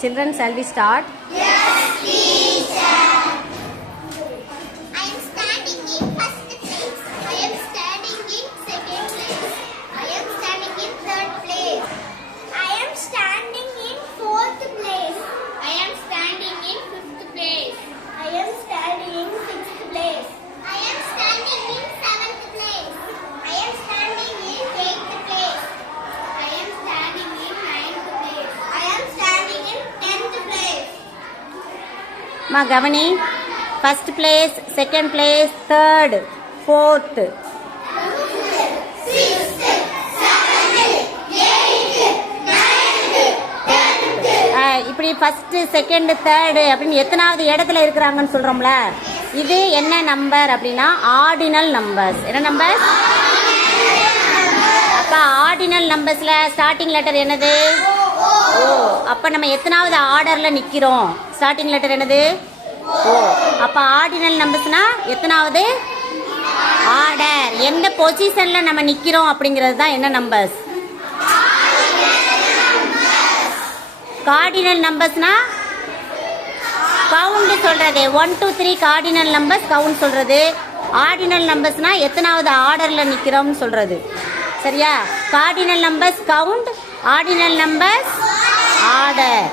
Children, shall we start? Yes, teacher. I am standing in first place. I am standing in second place. I am standing in third place. I am standing in fourth place. I am standing in fifth place. I am standing in sixth place. I am standing in seventh place. I am standing in eighth place. I am standing in ninth place. I am standing in 10th place. Ma Gavani, first place, second place, third, fourth. இப்படி first second third அப்படின்னு எத்தனாவது இடத்துல இருக்கிறாங்கன்னு சொல்றோம்ல, இது என்ன number அப்படின்னா ordinal numbers. என்ன நம்பர்? அப்ப ஆர்டினல் நம்பர்ஸ்ல ஸ்டார்டிங் லெட்டர் என்னது? ஓ. அப்ப நம்ம எத்தனாவது ஆர்டர்ல நிக்கிறோம்? ஸ்டார்டிங் லெட்டர் என்னது? ஓ. அப்ப ஆர்டினல் நம்பர்ஸ்னா எத்தனாவது ஆர்டர், எந்த பொசிஷன்ல நம்ம நிக்கிறோம் அப்படிங்கிறது தான் என்ன நம்பர்ஸ்? கார்டினல் நம்பர்ஸ்னா கவுண்ட் சொல்றது. 1 2 3 கார்டினல் நம்பர்ஸ் கவுண்ட் சொல்றது. ஆர்டினல் நம்பர்ஸ்னா எத்தனாவது ஆர்டர்ல நிக்கிறோம்னு சொல்றது. சரியா? Cardinal numbers count, ordinal numbers order.